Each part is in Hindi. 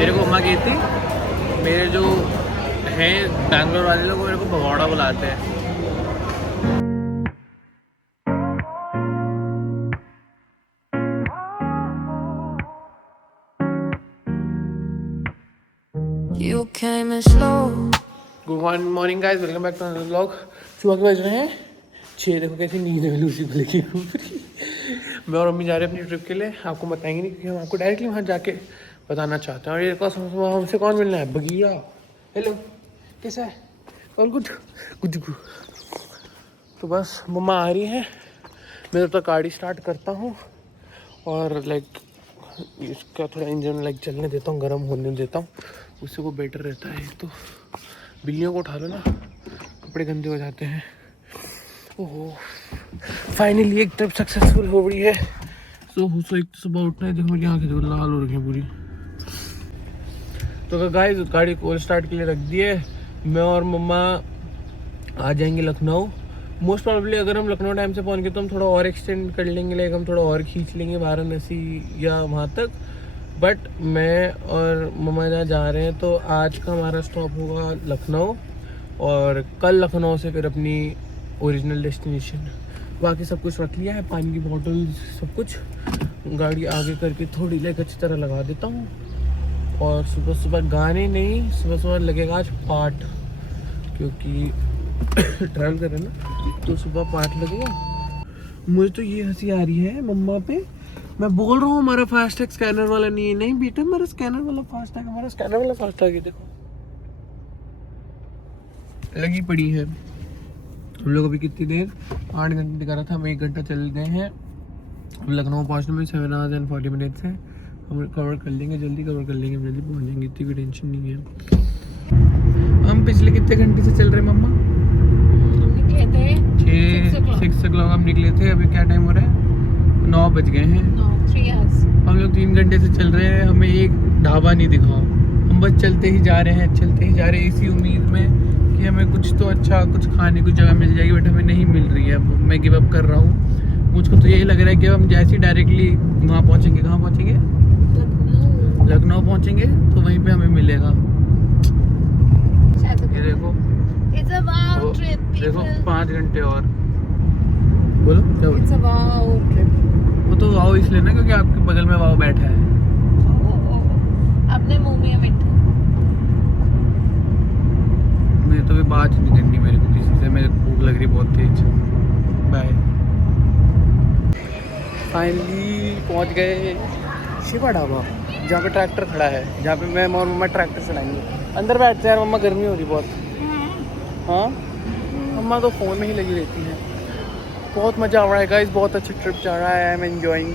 मेरे को मम्मा कहती, मेरे जो हैं बैंगलोर वाले लोग मेरे को भगौड़ा बुलाते हैं। You came in slow. Good morning guys, welcome back to another vlog. सुबह के बज रहे हैं 6। देखो कैसी नींद है लूसी को लेके मैं और मम्मी जा रहे हैं अपनी ट्रिप के लिए। आपको बताएंगे नहीं क्योंकि हम आपको डायरेक्टली वहाँ जाके बताना चाहते हैं। और ये देखो हमसे कौन मिलना है, बगीरा। हेलो, कैसा है? All good good good. तो बस मम्मा आ रही है, मैं तब तक गाड़ी स्टार्ट करता हूँ और लाइक इसका थोड़ा इंजन लाइक चलने देता हूँ, गर्म होने देता हूँ, उससे वो बेटर रहता है। तो बिल्लियों को उठा लो ना, कपड़े गंदे हो जाते हैं। ओहो, फाइनली एक ट्रिप सक्सेसफुल हो रही है। सो एक तो सुबह उठना है, देखो मेरी आँखें देखो लाल हो रही हैं पूरी। तो गाइस गाड़ी को स्टार्ट के लिए रख दिए। मैं और मम्मा आ जाएंगे लखनऊ। मोस्ट प्रॉब्ली अगर हम लखनऊ टाइम से पहुँच गए तो हम थोड़ा और एक्सटेंड कर लेंगे, लाइक हम थोड़ा और खींच लेंगे वाराणसी या वहाँ तक। बट मैं और मम्मा जहाँ जा रहे हैं तो आज का हमारा स्टॉप होगा लखनऊ, और कल लखनऊ से फिर अपनी ओरिजिनल डेस्टिनेशन। बाकी सब कुछ रख लिया है, पानी की बॉटल सब कुछ। गाड़ी आगे करके थोड़ी लाइक अच्छी तरह लगा देता हूँ। और सुबह सुबह गाने नहीं, सुबह सुबह लगेगा आज पाठ, क्योंकि ट्रैवल कर रहे हैं ना, तो सुबह पाठ लगेगा। मुझे तो ये हंसी आ रही है मम्मा पे। मैं बोल रहा हूँ हमारा फास्टैग स्कैनर वाला नहीं है। नहीं बेटा, हमारा स्कैनर वाला फास्टैग, हमारा स्कैनर वाला फास्टैग है। देखो लगी पड़ी है। हम लोग अभी कितनी देर, 8 घंटे दिखा रहा था, हम 1 घंटा चल गए हैं। अब लखनऊ पहुँचने में 7 hours and 40 minutes है। हम कवर कर लेंगे, जल्दी कवर कर लेंगे, जल्दी पहुँच जाएंगे, इतनी भी टेंशन नहीं है। हम पिछले कितने घंटे से चल रहे हैं मम्मा? हम निकले थे 6 o'clock हम निकले थे। अभी क्या टाइम हो रहा है? 9 बज गए हैं। 3 hours। हम लोग 3 घंटे से चल रहे हैं, हमें एक ढाबा नहीं दिखा। हम बस चलते ही जा रहे हैं, चलते ही जा रहे हैं, इसी उम्मीद में कि हमें कुछ तो अच्छा कुछ खाने की जगह मिल जाएगी, बट हमें नहीं मिल रही है। अब मैं गिव अप कर रहा हूँ। मुझको तो यही लग रहा है कि हम जैसे ही डायरेक्टली वहाँ पहुँचेंगे, कहाँ पहुँचेंगे? लखनऊ पहुँचेंगे तो वहीं पे हमें मिलेगा। ये देखो, It's a wow trip, देखो people. 5 घंटे और। बोलो क्या बोलो? It's a wow trip. वो तो वाव इसलिए ना क्योंकि आपके बगल में वाव बैठा है। अपने मुंह में मिठा। मैं तो भी बात नहीं करनी मेरे को किसी से, मेरे को भूख लग रही बहुत तेज। बाय। फाइनली पहुंच गए शिवा ढाबा, जहाँ पे ट्रैक्टर खड़ा है, जहाँ पे मैं और मम्मा ट्रैक्टर चलाएंगे। अंदर बैठते हैं यार, मम्मा गर्मी हो रही बहुत। हाँ, मम्मा तो फ़ोन में ही लगी रहती हैं। बहुत मज़ा आ रहा है गाइस, बहुत अच्छा ट्रिप जा रहा है। I am enjoying.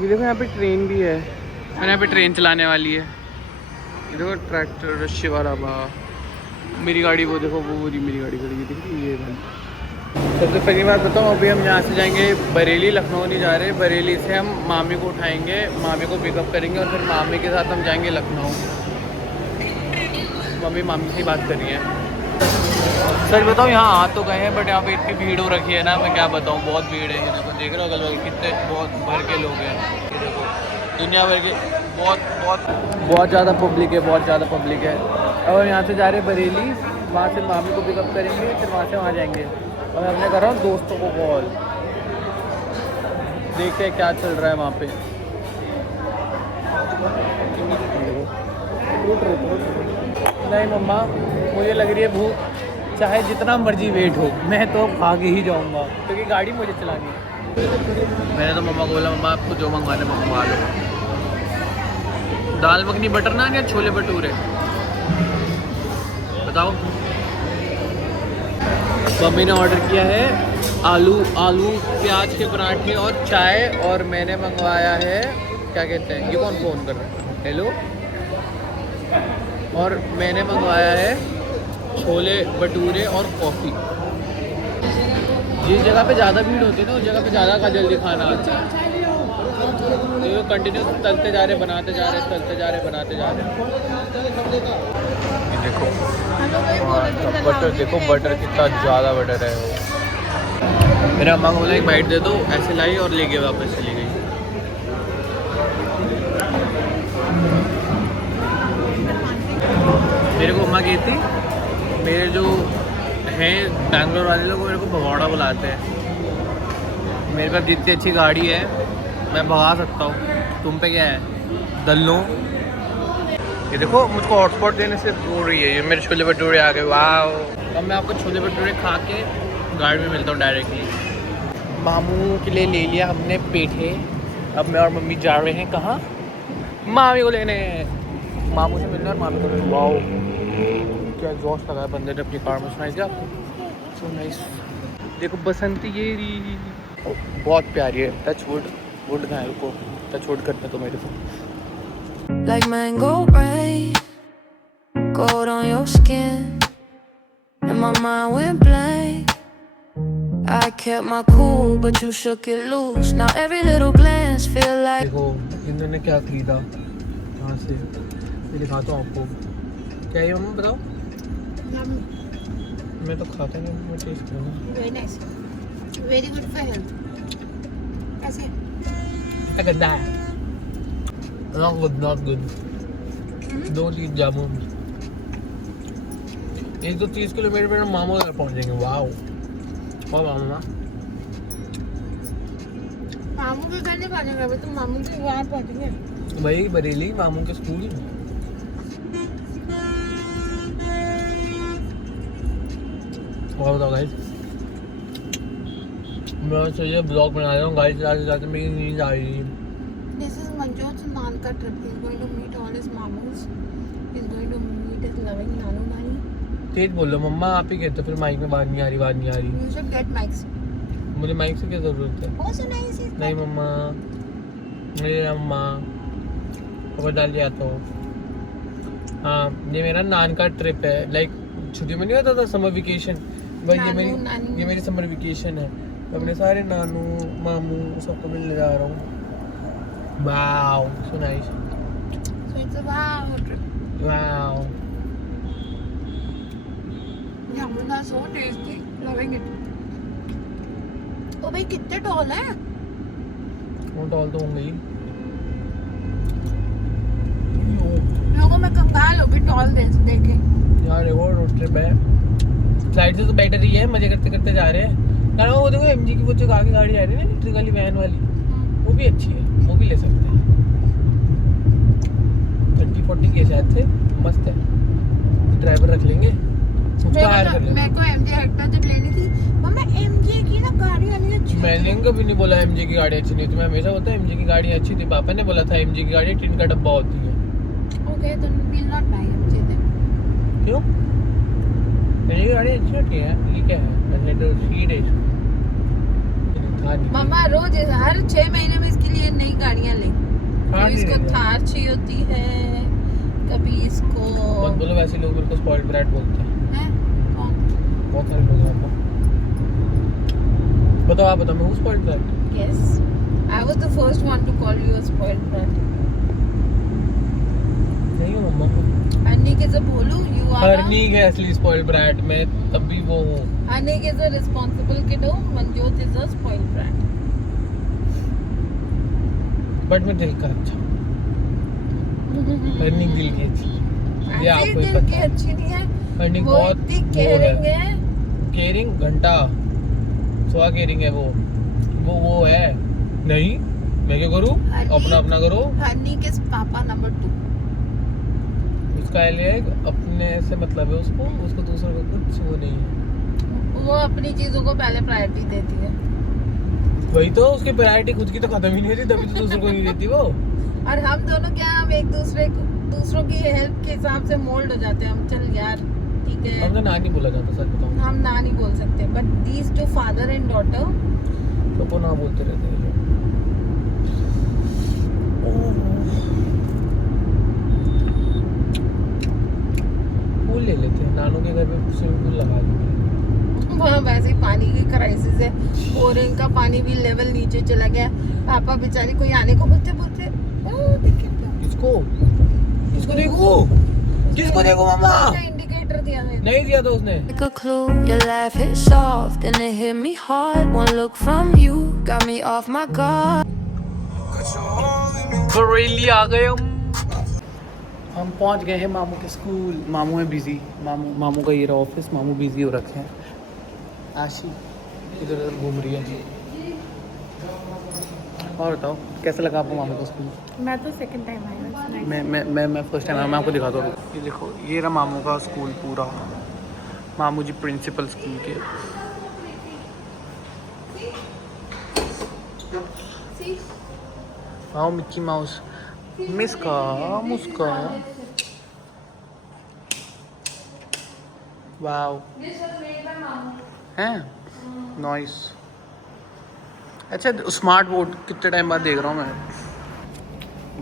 ये देखो यहाँ पे ट्रेन भी है, मैंने यहाँ पे ट्रेन चलाने वाली है। ये देखो ट्रैक्टर, शिवा ढाबा। मेरी गाड़ी वो देखो, वो मेरी गाड़ी खड़ी है, दिख रही है ये गाड़ी। सबसे पहली बात बताऊँ, अभी हम यहाँ से जाएंगे बरेली, लखनऊ नहीं जा रहे। बरेली से हम मामी को उठाएंगे, मामी को पिकअप करेंगे और फिर मामी के साथ हम जाएंगे लखनऊ। मम्मी मामी से ही बात कर रही है। सच बताऊँ यहाँ आ तो गए हैं, बट यहाँ पे इतनी भीड़ हो रखी है ना, मैं क्या बताऊँ, बहुत भीड़ है। ये देखो, देख रहे हो अगल बगल कितने बहुत भर के लोग हैं। ये देखो दुनिया भर के बहुत ज़्यादा पब्लिक है, बहुत ज़्यादा पब्लिक है। अब हम यहाँ से जा रहे हैं बरेली, वहाँ से मामी को पिकअप करेंगे, फिर वहाँ से वहाँ जाएंगे। और मैं अपने कर रहा हूँ दोस्तों को कॉल, देखते हैं क्या चल रहा है वहाँ पे। नहीं मम्मा, मुझे लग रही है भूख, चाहे जितना मर्जी वेट हो, मैं तो खा के ही जाऊंगा, क्योंकि गाड़ी मुझे चलानी है। मैंने तो मम्मा को बोला, मम्मा आपको जो मंगवाने मंगवा लो। दाल मखनी, बटर नान या छोले भटूरे, बताओ। मम्मी ने ऑर्डर किया है आलू प्याज के पराठे और चाय, और मैंने मंगवाया है क्या कहते हैं, ये कौन फ़ोन कर रहा है? हेलो। और मैंने मंगवाया है छोले भटूरे और कॉफ़ी। जिस जगह पे ज़्यादा भीड़ होती है ना, उस जगह पे ज़्यादा का जल्दी खाना आता है। तो ये कंटिन्यू तलते जा रहे, बनाते जा रहे, तलते जा रहे, बनाते जा रहे। देखो बटर, देखो बटर कितना ज़्यादा बटर है। मेरा अम्मा को बोला एक बाइट दे दो, ऐसे लाई और ले गए, वापस चली गई। मम्मा गई थी, मेरे जो हैं बैंगलोर वाले लोग मेरे को भगौड़ा बुलाते हैं। मेरे पास जितनी अच्छी गाड़ी है मैं भगा सकता हूँ, तुम पे क्या है दल्लो। ये देखो मुझको हॉटस्पॉट देने से बोल रही है, ये मेरे छोले भटूरे आ गए। वाह, अब मैं आपको छोले भटूरे खा के गाड़ी में मिलता हूँ डायरेक्टली। मामू के लिए ले लिया हमने पेठे। अब मैं और मम्मी जा रहे हैं कहाँ, मामी को लेने। मामू से मिलना और मामी को लेने। वाओ क्या एग्जॉस्ट लगा है बंदे ने अपनी कार में, सुनाई दिया आपको? So nice. देखो बसंती येरी बहुत प्यारी है। टच वुड, वुड का है, रुको टच वुड करते तो मेरे से। like mango rain, gold on your skin, and my mind went blank. I kept my cool, but you shook it loose. Now every little glance feel like. देखो इन्होंने क्या खरीदा कहाँ से, मैं दिखाता हूँ आपको। क्या ये मम्मा बताओ? मैं तो खाता नहीं, मैं टेस्ट करूँगा। Very nice, very good for health. ऐसे क्या गंदा है? Not good, not good. Don't eat jamun. 130 kilometre पर हम मामू घर पहुँच जाएंगे। वाओ, और मामा मामू के घर नहीं खाने का, तो मामू के वहाँ पहुँचेंगे। वही बरेली मामू के स्कूल। और बताओ गाइस, मैं चलिए ब्लॉग बना रहा हूँ। गाड़ी चलाते चलाते मेरी नींद आ रही है। This is Manjot's Nanka trip. He's going to meet all his mamus. He's going to meet his loving nanu nani. तेज बोलो मम्मा, आप ही कहते हो, फिर माइक में बात नहीं आ रही, बात नहीं आ रही। You should get mics. मुझे माइक से क्या जरूरत है? Oh, so nice. नहीं मम्मा, मेरे अम्मा खबर डाल दिया तो। हाँ, ये मेरा नान का ट्रिप है। लाइक छुट्टी में नहीं होता था समर वेकेशन, भाई ये मेरी समर वेकेशन है। मैं अपने सारे नानू मामू सबको मिलने जा रहा हूँ। Wow so nice. So it's a wow trip. Wow Yamuna so tasty. Loving it. ओ भाई कितने टॉल है? वो टॉल तो होंगे ही। लोगों में कंगाल हो गई टॉल देखे। यार देखो रोड ट्रिप है, फ्लाइट से तो बेटर ही है, मजे करते करते जा रहे हैं। यार वो देखो एमजी की वो जो आगे गाड़ी आ रही है ना, इलेक्ट्रिक वाली वैन वाली, वो भी अच्छी है, वो भी ले सकते हैं। 30-40 के शायद से, मस्त है। ड्राइवर रख लेंगे, उसको हायर कर लेंगे। मेरे को एमजे हेक्टर जब लेनी थी, मम्मा एमजे की ना गाड़ी आनी अच्छी है। मैंने कभी नहीं बोला एमजी की गाड़ी अच्छी नहीं थी, मैं हमेशा बोलता है एमजी की गाड़ी अच्छी थी। पापा ने बोला था एमजी की गाड़ी टिन का डब्बा होती है। ओके तो will not buy MJ then. क्यों? मेरी गाड़ी अच्छी होती है। ये क्या है? मैंने तो सीट है मम्मा रोज हर 6 महीने में इसके लिए नई गाड़ियां ले। कभी इसको थार चाहिए होती है, कभी इसको। मत बोलो, वैसे लोग मेरे को स्पॉइल्ड ब्रैट बोलते हैं। कौन? बहुत सारे लोग हैं। बताओ, आप बताओ, मैं हूँ spoiled brat? Yes, I was the first one to call you a spoiled brat. नहीं हूँ मम्मा। Honey के जब बोलूं you are. हरनी है असली स्पॉइल्ड ब्रैट, मैं तब भी वो हूँ। Honey is a responsible kiddo. Manjot is a spoiled brat. But मैं दिल का अच्छा। हरनी दिल की अच्छी। ये आपको ही दिल पता की है। अच्छी नहीं है। हरनी वो बहुत इतनी केयरिंग है। केयरिंग घंटा स्वा केयरिंग है वो है। नहीं मैं क्या करूँ, अपना अपना करो। Honey के पापा नंबर 2। उसका लिए अपने से मतलब है उसको दूसरों को कुछ वो नहीं है। वो अपनी चीजों को पहले प्रायोरिटी देती है। वही तो, उसकी प्रायोरिटी खुद की तो खत्म ही नहीं होती, तभी तो दूसरों को नहीं देती वो। और हम दोनों क्या, हम एक दूसरों की हेल्प के हिसाब से मोल्ड हो जाते हैं। हम चल यार ठीक है, हमने ना नहीं बोला जाता, सच बताऊं। हम ना नहीं बोल सकते, but these two father and daughter सबको ना बोलते रहते हैं। पूल ले लेते हैं, नानू के घर पे स्विमिंग पूल लगा देंगे। वहाँ वैसे ही पानी की क्राइसिस है, ओरेंग का पानी भी लेवल नीचे चला गया। पापा बेचारी कोई आने को बोलते किसको देखो मम्मा? इंडिकेटर दिया है। नहीं दिया था उसने। Like a clue, your laugh hit soft and it hit me hard. One look from you got me off my guard. Bareilly आ गए हम। हम पहुंच गए हैं मामू के स्कूल। मामू है बिजी, मामू का ये रहा ऑफिस, मामू बिजी हो रखे हैं। आशी इधर उधर घूम रही है। और बताओ कैसा लगा आपको मामू का स्कूल? मैं तो सेकंड टाइम आई हूँ। मैं फर्स्ट टाइम आया। मैं आपको दिखाता हूँ। ये देखो, ये रहा मामू का स्कूल पूरा। मामू जी प्रिंसिपल स्कूल के। आओ मिक्की माउस, मिसका मुस्का। वाओ हैं नॉइस। अच्छा, स्मार्ट बोर्ड कितने टाइम बाद देख रहा हूँ मैं।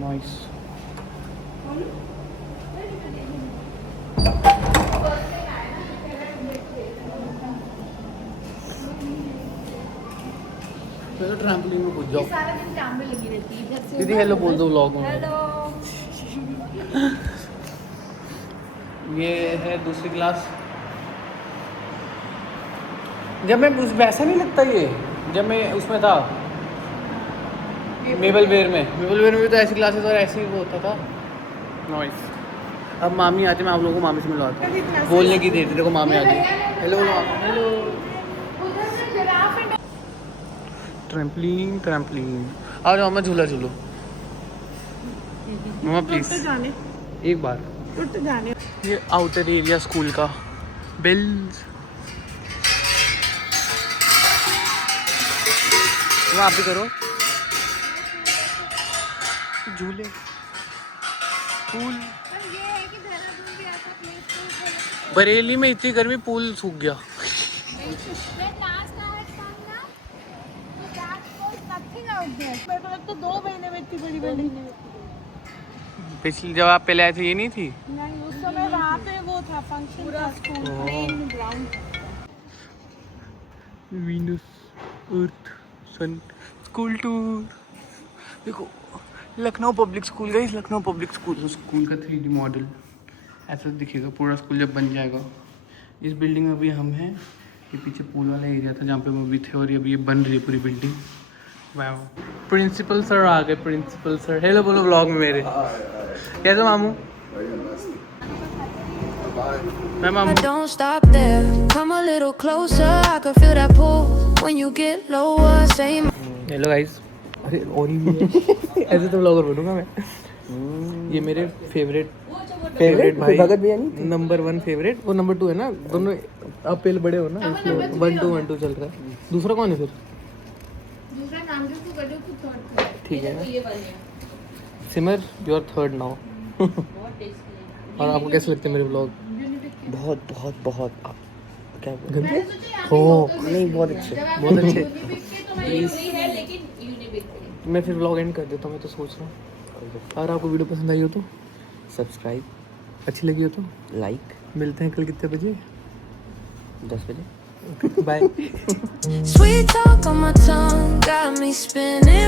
नॉइस। मैं तो ट्रैम्पोलिन में कूद जाऊँ। सारा दिन काम में लगी रहती है इधर से दीदी हेलो बोल दो व्लॉग में। हेलो। ये है दूसरी क्लास। जब मैं उस वैसा नहीं लगता ये, जब मैं उसमें था मेबल वेयर में भी तो ऐसी क्लासेस और ऐसे ही वो होता था। नॉइस। अब मामी आती, मैं आप लोगों को मामी से मिलवाता हूँ। बोलने की देर थी, देखो मामी आ गई। Hello hello. ट्रैम्पलिन आ जाओ, मैं झूला झूलो। मम्मा प्लीज एक बार। ये आउटर एरिया स्कूल का। बेल्स आप भी करो। झूले पूल। बरेली में इतनी गर्मी, पूल सूख गया। तो 2 महीने में इतनी बड़ी बिल्डिंग पिछली जब आप पहले आए थे ये नहीं थी? नहीं, उस समय वहाँ पे वो था फंक्शन पूरा school plain ground. Venus Earth Sun school tour. देखो लखनऊ पब्लिक स्कूल गई। लखनऊ पब्लिक स्कूल का 3D मॉडल ऐसा दिखेगा पूरा स्कूल जब बन जाएगा। इस बिल्डिंग में अभी हम हैं। ये पीछे पूल वाला एरिया था जहाँ पे हम अभी थे, और ये अभी ये बन रही है पूरी बिल्डिंग। वाह। प्रिंसिपल सर आ गए। प्रिंसिपल सर हेलो बोलो व्लॉग में मेरे। कैसे मामू? मैं मामू। But don't stop there, come a little closer. I can feel that pull when you get lower. Say hello guys. अरे और ही भी है। ऐसे तो व्लॉगर बनूंगा मैं। ये मेरे फेवरेट भाई भगत भैया नहीं, नंबर 1 फेवरेट। वो नंबर 2 है ना, दोनों आप पहले बड़े हो ना, इसलिए 1-2 चल रहा है। दूसरा कौन है फिर? दूसरा नाम जो तू कर दो तू थर्ड। ठीक है ना? ये वाली सिमर यू आर थर्ड नाउ। बहुत टेस्टी है। और आपको कैसे लगते हैं मेरे व्लॉग? बहुत क्या गंदे हो नहीं, बहुत अच्छे। बहुत अच्छे। तो मैं एग्री है लेकिन यूनिक है। मैं फिर व्लॉग एंड कर देता हूँ, मैं तो सोच रहा हूँ। अगर आपको वीडियो पसंद आई हो तो सब्सक्राइब, अच्छी लगी हो तो लाइक। मिलते हैं कल कितने बजे? 10 बजे। Bye. sweet talk on my tongue, got me spinning.